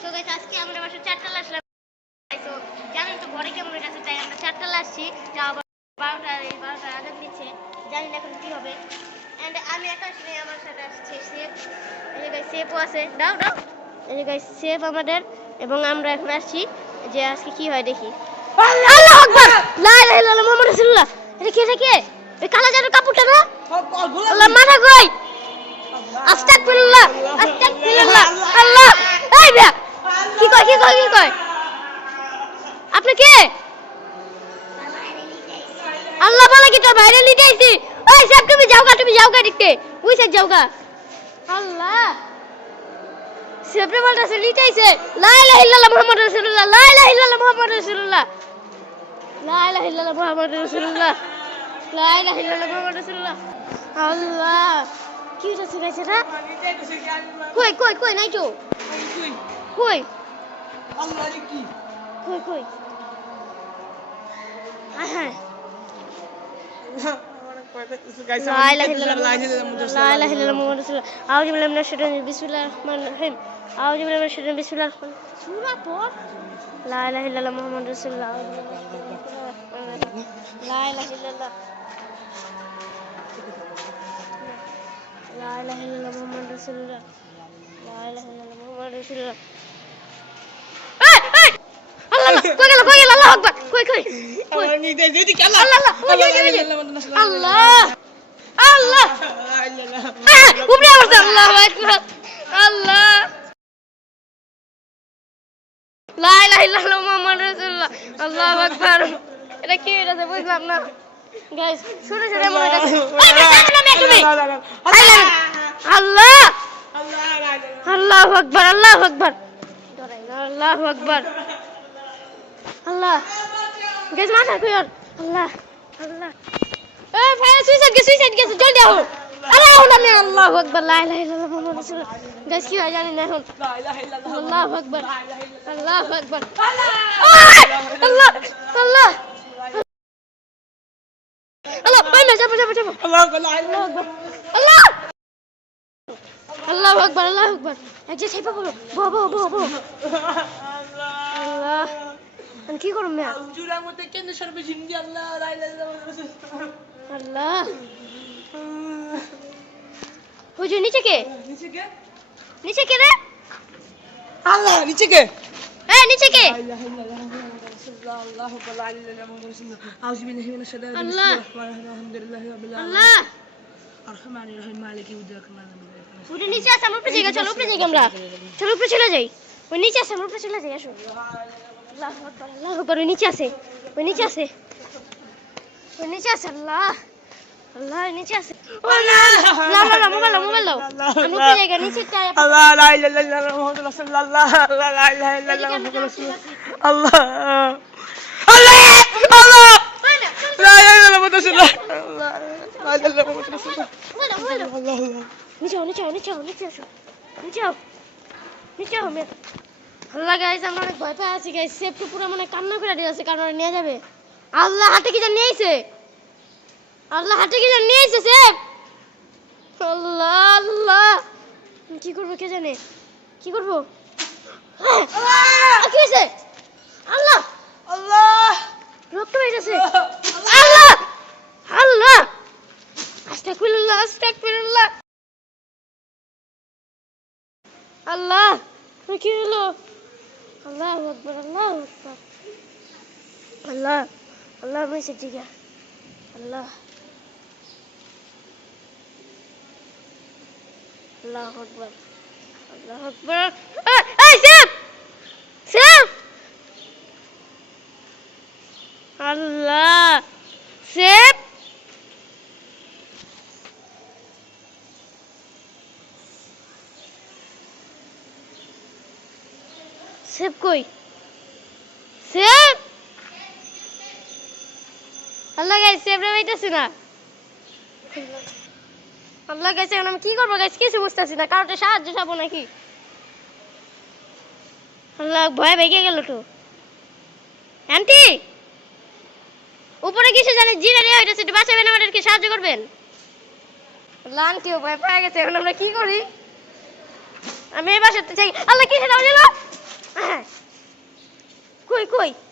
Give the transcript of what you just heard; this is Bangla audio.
সো গাইস আজকে আমরা বাসা চারটালে আসলাম। তো জানেন তো ঘরে কেমন কাছে তাই আমরা চারটালে আসছি। যা আবার বারোটা বারোটা আজাদ দিচ্ছে। জানি না এখন কি হবে। এন্ড আমি একা আসলে আমার সাথে আসছে সেফ এই যে সেফও আছে। দাও দাও। এই যে সেফ আমাদের। এবং আমরা এখন আসছি যে আজকে কি হয় দেখি। আল্লাহু আকবার! লা ইলাহা ইল্লাল্লাহ মুহাম্মাদুর রাসূলুল্লাহ! এটা কে এটা কে? ওই কালা জাদুর কাপড়টা না আল্লাহ মাথা কই? আস্তাগফিরুল্লাহ! আস্তাগফিরুল্লাহ! আল্লাহ! যাও গা তুমি যাও গা দেখতে। ওই সাইড যাও গা আল্লাহ। সেপরে বলতেছে নিতে আইছে লা ইলাহা ইল্লাল্লাহ মুহাম্মাদুর রাসূলুল্লাহ লা ইলাহা ইল্লাল্লাহ মুহাম্মাদুর রাসূলুল্লাহ। লা ইলাহা ইল্লাল্লাহ মুহাম্মাদুর রাসূলুল্লাহ লা ইলাহা ইল্লাল্লাহ মুহাম্মাদুর রাসূলুল্লাহ। আল্লাহ। কি হইছে গাইছে না কই কই কই নাই তো কই কই? কই আহা لا আল্লাহ আল্লাহ কই গেল কই গেল আল্লাহু আকবার কই কই কই আল্লাহ আল্লাহ ওই যে, ওই যে, ওই যে। আল্লাহ আল্লাহ আহ, উপরে আবার দাও। আকবার। আল্লাহ। লা ইলাহা ইল্লাল্লাহ মুহাম্মাদুর রাসূলুল্লাহ। আল্লাহু আকবার। এটা কি এটা বুঝলাম না। গাইস শুনে শুনে মনে কাছে ওই বেটা না মেয়ে তুমি আল্লাহ আল্লাহু আকবার আল্লাহু আকবার। আল্লাহু আকবার। আল্লাহ। গাইস মাথা কই আর আল্লাহ আল্লাহ এ ফায়ার সুইসাইড গেছে সুইসাইড গেছে জলদি আও আল্লাহু নামে আল্লাহু আকবার লা ইলাহা ইল্লাল্লাহ মুহাম্মাদুর রাসূলুল্লাহ গাইস কি হয় জানি না এখন আল্লাহু আকবার আল্লাহু আকবার আল্লাহ আল্লাহ আল্লাহ ওই না যাব যাব যাব আল্লাহু আকবার আল্লাহ আল্লাহু আকবার আল্লাহু আকবার এক যে ছেপা বলো বো বো বো বো আল্লাহ আমি কি করব মিয়া? আল্লাহ হুজুর নিচে কে? নিচে কে? রে? আল্লাহ নিচে কে? এই নিচে কে? আল্লাহ আল্লাহ। নিচে আছে আমরা উপরে যাই চলো উপরে যাই আমরা। চলো উপরে চলে যাই। ওই নিচে আছে আমরা উপরে চলে যাই আসো। আল্লাহ আকবার আল্লাহ আকবার ওই নিচে আছে ওই নিচে আছে ওই নিচে আছে আল্লাহ আল্লাহ নিচে আছে। নিচে নিচে নিচে নিচে নিচে আল্লাহ গাইস আমরা অনেক ভয় পেয়ে আছি গাইস সেফ পুরো মানে কান্না করে দিয়েছে কারণ ওরা নিয়ে যাবে। আল্লাহ হাতে কি যেন নিয়েছে আল্লাহ হাতে কি যেন নিয়েছে সেফ আল্লাহ আল্লাহ। কি করব কে জানে কি করব কি হয়েছে আল্লাহ! আল্লাহ! রক্ত বেরিয়েছে আল্লাহ! আল্লাহ! আস্তাগফিরুল্লাহ আস্তাগফিরুল্লাহ। আল্লাহ! কি হলো? আল্লাহ আকবর আল্লাহ আকবর আল্লাহ আল্লাহ মেসে দিগা আল্লাহ আল্লাহ আকবর আল্লাহ আকবার এই, এই সেফ সেফ আল্লাহ সেফ সেফ কই সেফ আল্লাহ গাইস সেফ রে পাইতেছি না। আল্লাহ গাইস এখন আমি কি করব গাইস কিছু বুঝতেছি না। কারোটা সাহায্য চাবো নাকি? আল্লাহ, ভয় ভেঙে গেল তো। আন্টি উপরে কিছু জানি জিনে নিয়ে হইতেছে, একটু বাঁচাবেন আমাদেরকে, সাহায্য করবেন। আল্লাহ আন্টিও ভয় পেয়ে গেছে, এখন আমরা কি করি? আমি এই বাসাতে চাই আল্লাহ কি 来い来い。